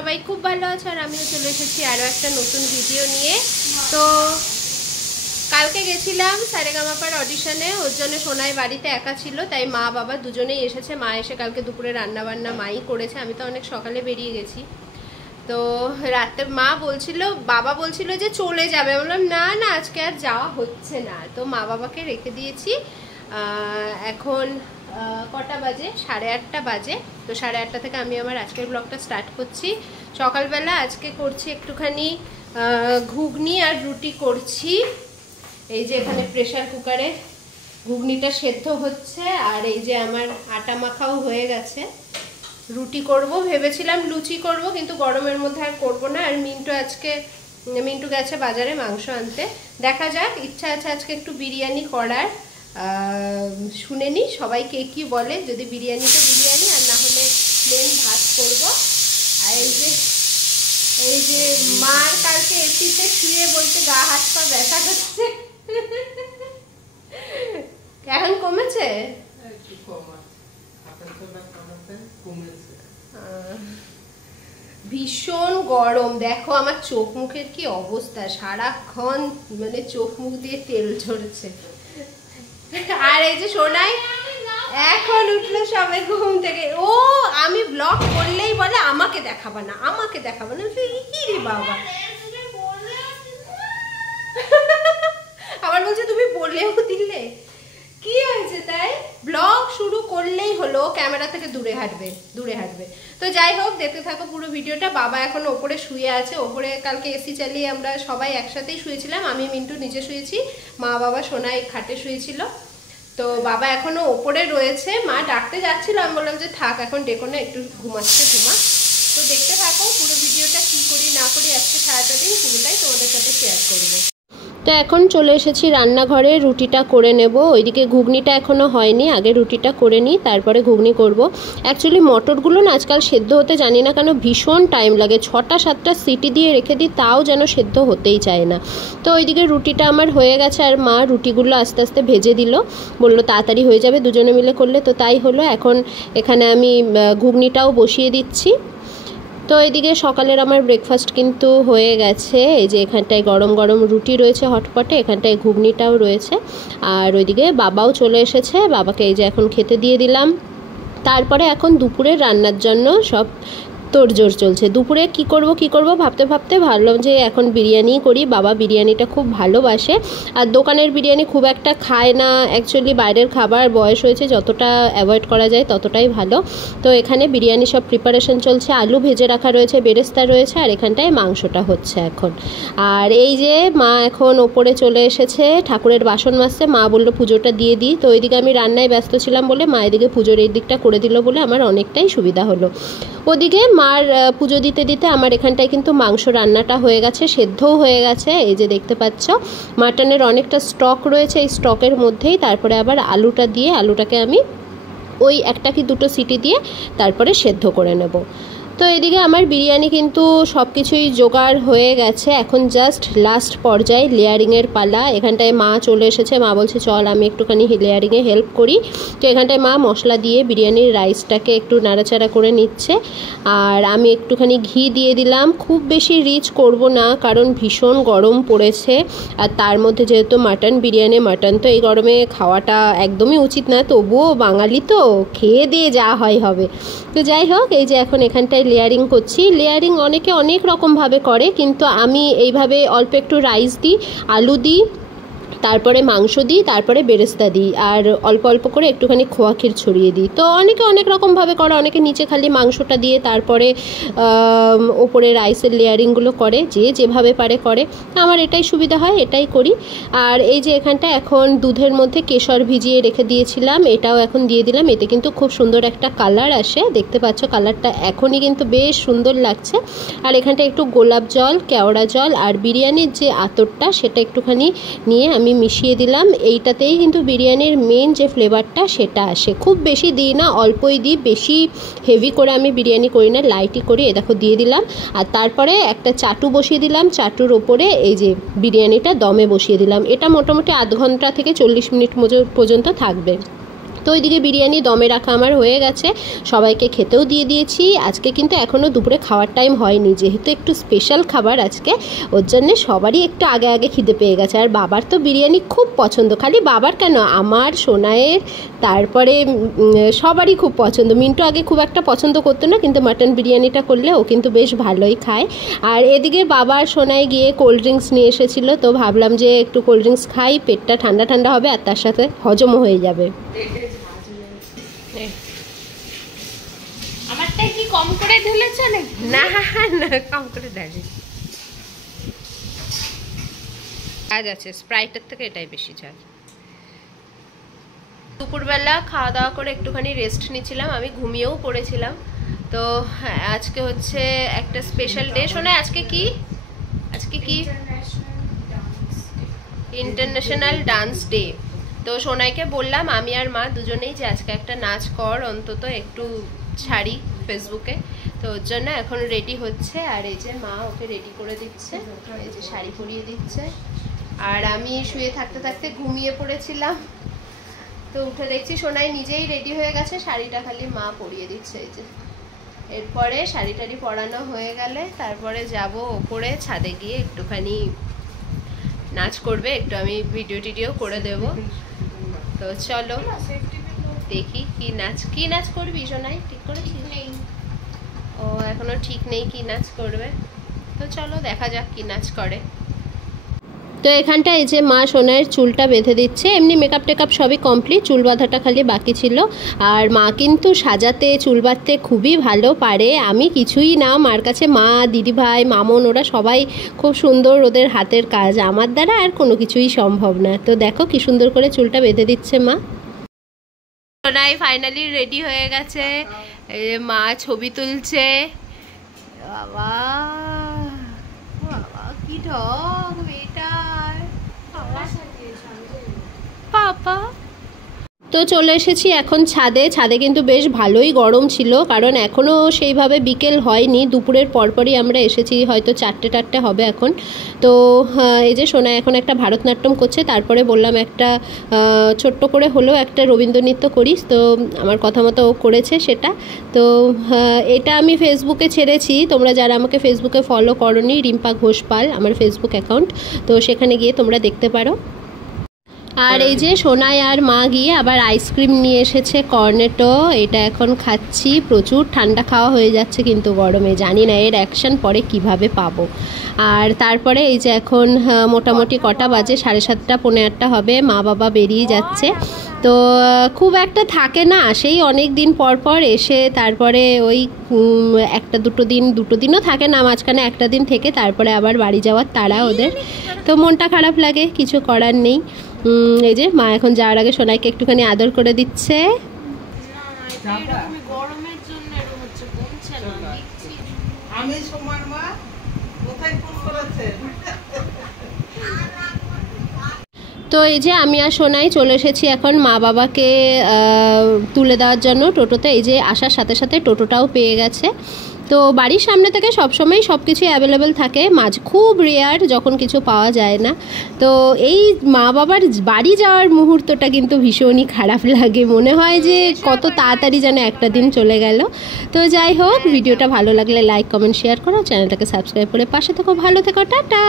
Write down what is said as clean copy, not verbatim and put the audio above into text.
সবাই খুব ভালো আছো আর আমিও চলে এসেছি আরও একটা নতুন ভিডিও নিয়ে। তো কালকে গেছিলাম সারেগামাপার অডিশনে, ওর জন্য সোনাই বাড়িতে একা ছিল, তাই মা বাবা দুজনেই এসেছে। মা এসে কালকে দুপুরে রান্নাবান্না মাই করেছে, আমি তো অনেক সকালে বেরিয়ে গেছি। তো রাতে মা বলছিল, বাবা বলছিল যে চলে যাবে, বললাম না না আজকে আর যাওয়া হচ্ছে না। তো মা বাবাকে রেখে দিয়েছি। এখন কটা বাজে? 8:30 বাজে। তো 8:30 থেকে আমি আমার আজকের ব্লগটা স্টার্ট করছি। সকালবেলা আজকে করছি একটুখানি ঘুগনি আর রুটি করছি। এই যে এখানে প্রেসার কুকারে ঘুগনিটা সেদ্ধ হচ্ছে, আর এই যে আমার আটা মাখাও হয়ে গেছে। রুটি করব, ভেবেছিলাম লুচি করব, কিন্তু গরমের মধ্যে আর করব না। আর মিন্টু গেছে বাজারে মাংস আনতে, দেখা যাক, ইচ্ছা আছে আজকে একটু বিরিয়ানি করার। শুনে নি সবাই কে কি বলে, যদি বিরিয়ানি তো বিরিয়ানি, আর না হলে প্লেন ভাত করব। আর এই যে মার কালকে এসিতে শুয়ে বলতে গা হাত পা ব্যথা করছে। এখন কমেছে? ভীষণ গরম। দেখো আমার চোখ মুখের কি অবস্থা, সারাক্ষণ মানে চোখ মুখ দিয়ে তেল ঝরছে। আর এই যে সোনাই এখন উঠলো সবে ঘুম থেকে। ও আমি ব্লগ করলেই বলে আমাকে দেখাবা না, আমাকে দেখাবা না। কি রে বাবা, আবার বলছে তুমি বলেও দিলে। কি হয়েছে তাই? ব্লগ শুরু করলেই হলো ক্যামেরা থেকে দূরে হাঁটবে। তো যাই হোক, দেখতে থাকো পুরো ভিডিওটা। বাবা এখন ওপরে শুয়ে আছে, ওপরে কালকে এসি চালিয়ে আমরা সবাই একসাথেই শুয়েছিলাম। আমি মিন্টু নিচে শুয়েছি, মা বাবা সোনাই খাটে শুয়েছিল। তো বাবা এখনো ওপরে রয়েছে, মা ডাকতে যাচ্ছিল, আমি বললাম যে থাক এখন ডেকো না, একটু ঘুমা। তো দেখতে থাকো পুরো ভিডিওটা, কি করি না করি আজকে সারাটা দিন পুরোটাই তোমাদের সাথে শেয়ার করবো। তো এখন চলে এসেছি রান্নাঘরে, রুটিটা করে নেব। ওইদিকে ঘুগনিটা এখনও হয়নি, আগে রুটিটা করে নিই, তারপরে ঘুগনি করব। অ্যাকচুয়ালি মটরগুলো না আজকাল সেদ্ধ হতে জানি না কেন ভীষণ টাইম লাগে, 6টা-7টা সিটি দিয়ে রেখে দিই, তাও যেন সেদ্ধ হতেই চায় না। তো ওইদিকে রুটিটা আমার হয়ে গেছে, আর মা রুটিগুলো আস্তে আস্তে ভেজে দিল, বললো তাড়াতাড়ি হয়ে যাবে দুজনে মিলে করলে। তো তাই হলো। এখন এখানে আমি ঘুগনিটাও বসিয়ে দিচ্ছি। তো এদিকে সকালের আমার ব্রেকফাস্ট কিন্তু হয়ে গেছে। এই যে এখানটায় গরম গরম রুটি রয়েছে হটপটে, এখানটায় ঘুগনিটাও রয়েছে, আর ওইদিকে বাবাও চলে এসেছে। বাবাকে এই যে এখন খেতে দিয়ে দিলাম। তারপরে এখন দুপুরের রান্নার জন্য সব তোড়জোড় চলছে। দুপুরে কি করব ভাবতে ভাবলাম যে এখন বিরিয়ানি করি। বাবা বিরিয়ানিটা খুব ভালোবাসে, আর দোকানের বিরিয়ানি খুব একটা খায় না। অ্যাকচুয়ালি বাইরের খাবার বয়স হয়েছে, যতটা অ্যাভয়েড করা যায় ততটাই ভালো। তো এখানে বিরিয়ানি সব প্রিপারেশন চলছে, আলু ভেজে রাখা রয়েছে, বেরেস্তা রয়েছে, আর এখানটায় মাংসটা হচ্ছে এখন। আর এই যে মা এখন ওপরে চলে এসেছে, ঠাকুরের বাসন মাজছে। মা বললো পুজোটা দিয়ে দিই। তো ওইদিকে আমি রান্নায় ব্যস্ত ছিলাম বলে মা এদিকে পুজোর এই দিকটা করে দিল বলে আমার অনেকটাই সুবিধা হলো। ওদিকে মার পুজো দিতে দিতে আমার এখানটায় কিন্তু মাংস রান্নাটা হয়ে গেছে, সেদ্ধও হয়ে গেছে। এই যে দেখতে পাচ্ছ মাটনের অনেকটা স্টক রয়েছে, এই স্টকের মধ্যেই তারপরে আবার আলুটা দিয়ে, আলুটাকে আমি ওই 1টা কি 2টো সিটি দিয়ে তারপরে সেদ্ধ করে নেব। তো এদিকে আমার বিরিয়ানি কিন্তু সব কিছুই জোগাড় হয়ে গেছে, এখন জাস্ট লাস্ট পর্যায়ে লেয়ারিংয়ের পালা। এখানটায় মা চলে এসেছে, মা বলছে চল আমি একটুখানি লেয়ারিংয়ে হেল্প করি। তো এখানটায় মা মশলা দিয়ে বিরিয়ানির রাইসটাকে একটু নাড়াচাড়া করে নিচ্ছে, আর আমি একটুখানি ঘি দিয়ে দিলাম। খুব বেশি রিচ করব না, কারণ ভীষণ গরম পড়েছে, আর তার মধ্যে যেহেতু মাটন বিরিয়ানি, মাটন তো এই গরমে খাওয়াটা একদমই উচিত না, তবুও বাঙালি তো খেয়ে দিয়ে যা হয় হবে। তো যাই হোক, এই যে এখন এখানটায় লেয়ারিং করছি। লেয়ারিং অনেকে অনেক রকমভাবে করে, কিন্তু আমি এইভাবে অল্প একটু রাইস দিই, আলু দিই, তারপরে মাংস দিই, তারপরে বেরেস্তা দিই, আর অল্প অল্প করে একটুখানি খোয়া ক্ষীর ছড়িয়ে দিই। তো অনেকে অনেক রকমভাবে করে, অনেকে নিচে খালি মাংসটা দিয়ে তারপরে ওপরে রাইসের লেয়ারিংগুলো করে, যে যেভাবে পারে করে। আমার এটাই সুবিধা হয়, এটাই করি। আর এই যে এখানটা এখন দুধের মধ্যে কেশর ভিজিয়ে রেখে দিয়েছিলাম, এটাও এখন দিয়ে দিলাম। এতে কিন্তু খুব সুন্দর একটা কালার আসে, দেখতে পাচ্ছ কালারটা এখনই কিন্তু বেশ সুন্দর লাগছে। আর এখানটা একটু গোলাপ জল, কেওড়া জল আর বিরিয়ানির যে আতরটা সেটা একটুখানি নিয়ে আমি মিশিয়ে দিলাম। এইটাতেই কিন্তু বিরিয়ানির মেন যে ফ্লেভারটা সেটা আসে। খুব বেশি দিই না, অল্পই দিই, বেশি হেভি করে আমি বিরিয়ানি করি না, লাইটই করি। এ দেখো দিয়ে দিলাম, আর তারপরে একটা চাটু বসিয়ে দিলাম, চাটুর ওপরে এই যে বিরিয়ানিটা দমে বসিয়ে দিলাম। এটা মোটামুটি আধ ঘন্টা থেকে 40 মিনিট পর্যন্ত থাকবে। তো ওইদিকে বিরিয়ানি দমে রাখা আমার হয়ে গেছে, সবাইকে খেতেও দিয়ে দিয়েছি। আজকে কিন্তু এখনও দুপুরে খাওয়ার টাইম হয়নি, যেহেতু একটু স্পেশাল খাবার আজকে, ওর জন্যে সবারই একটু আগে আগে খিদে পেয়ে গেছে। আর বাবার তো বিরিয়ানি খুব পছন্দ, খালি বাবার কেন, আমার, সোনায়ের, তারপরে সবারই খুব পছন্দ। মিন্টু আগে খুব একটা পছন্দ করতো না, কিন্তু মাটন বিরিয়ানিটা করলে ও কিন্তু বেশ ভালোই খায়। আর এদিকে বাবার সোনায় গিয়ে কোল্ড ড্রিঙ্কস নিয়ে এসেছিলো, তো ভাবলাম যে একটু কোল্ড ড্রিঙ্কস খাই, পেটটা ঠান্ডা ঠান্ডা হবে আর তার সাথে হজমও হয়ে যাবে। আমারটাই কি কম করে ঢেলেছে নাকি? না না, কম করে ঢেলে কাজ আছে, স্প্রাইটের থেকে এটাই বেশি ঝাল। দুপুরবেলা খাওয়া দাওয়া করে একটুখানি রেস্ট নিচ্ছিলাম, আমি ঘুমিয়েও পড়েছিলাম। তো হ্যাঁ, আজকে হচ্ছে একটা স্পেশাল ডে। শোনা আজকে কি, আজকে কি ইন্টারন্যাশনাল ডান্স ডে। তো সোনাইকে বললাম আমি আর মা দুজনেই যে আজকে একটা নাচ কর, অন্তত একটু ছাড়ি ফেসবুকে। তো ওর জন্য এখন রেডি হচ্ছে, আর এই যে মা ওকে রেডি করে দিচ্ছে, এই যে শাড়ি পরিয়ে দিচ্ছে। আর আমি শুয়ে থাকতে থাকতে ঘুমিয়ে পড়েছিলাম, তো উঠে দেখছি সোনাই নিজেই রেডি হয়ে গেছে, শাড়িটা খালি মা পরিয়ে দিচ্ছে। এই যে এরপরে শাড়ি টাড়ি পরানো হয়ে গেলে তারপরে যাব ওপরে ছাদে গিয়ে একটুখানি নাচ করবে, একটু আমি ভিডিও টিডিও করে দেব। তো চলো দেখি কি নাচ করবি সোনাই, ঠিক করেছিস? ও এখনো ঠিক নেই কি নাচ করবে, তো চলো দেখা যাক কি নাচ করে। তো এখানটা এই যে মা সোনাইয়ের চুলটা বেঁধে দিচ্ছে, এমনি মেকআপ টেকআপ সবই কমপ্লিট, চুল বাঁধাটা খালি বাকি ছিল। আর মা কিন্তু সাজাতে চুল বাঁধতে খুবই ভালো পারে, আমি কিছুই না, মার কাছে মা, দিদিভাই, মামন ওরা সবাই খুব সুন্দর, ওদের হাতের কাজ, আমার দ্বারা আর কোনো কিছুই সম্ভব না। তো দেখো কি সুন্দর করে চুলটা বেঁধে দিচ্ছে মা। সোনাই ফাইনালি রেডি হয়ে গেছে, মা ছবি তুলছে। বাবা বাবা কি ঢং মেয়েটার, পাপা। তো চলে এসেছি এখন ছাদে। ছাদে কিন্তু বেশ ভালোই গরম ছিল, কারণ এখনও সেইভাবে বিকেল হয়নি, দুপুরের পরপরই আমরা এসেছি, হয়তো 4টে হবে এখন। তো এই যে সোনা এখন একটা ভারতনাট্যম করছে, তারপরে বললাম একটা ছোট্ট করে হলেও একটা রবীন্দ্র নৃত্য করিস, তো আমার কথা মতো ও করেছে সেটা। তো এটা আমি ফেসবুকে ছেড়েছি, তোমরা যারা আমাকে ফেসবুকে ফলো করোনি, রিম্পা ঘোষ পাল আমার ফেসবুক অ্যাকাউন্ট, তো সেখানে গিয়ে তোমরা দেখতে পারো। আর এই যে সোনাই আর মা গিয়ে আবার আইসক্রিম নিয়ে এসেছে, কর্নেটো, এটা এখন খাচ্ছি। প্রচুর ঠান্ডা খাওয়া হয়ে যাচ্ছে কিন্তু গরমে, জানি না এর অ্যাকশন পরে কিভাবে পাবো। আর তারপরে এই যে এখন মোটামুটি কটা বাজে, 7:30 পৌনে 8টা হবে, মা বাবা বেরিয়ে যাচ্ছে। তো খুব একটা থাকে না, সেই অনেক দিন পর পর এসে তারপরে ওই দুটো দিনও থাকে না, মাঝখানে একটা দিন থেকে তারপরে আবার বাড়ি যাওয়ার তাড়া ওদের। তো মনটা খারাপ লাগে, কিছু করার নেই। এই যে মা এখন যাওয়ার আগে সোনাইকে একটুখানি আদর করে দিচ্ছে। তো এই যে আমি আর সোনাই চলে এসেছি এখন মা বাবাকে তুলে দেওয়ার জন্য টোটোতে। এই যে আসার সাথে সাথে টোটোটাও পেয়ে গেছে। তো বাড়ির সামনে থেকে সবসময় সব কিছু অ্যাভেলেবেল থাকে, খুব রেয়ার যখন কিছু পাওয়া যায় না। তো এই মা বাবার বাড়ি যাওয়ার মুহূর্তটা কিন্তু ভীষণই খারাপ লাগে, মনে হয় যে কত তাড়াতাড়ি যেন একটা দিন চলে গেল। তো যাই হোক, ভিডিওটা ভালো লাগলে লাইক কমেন্ট শেয়ার করো, চ্যানেলটাকে সাবস্ক্রাইব করে পাশে থেকো, ভালো থেকো, টাটা।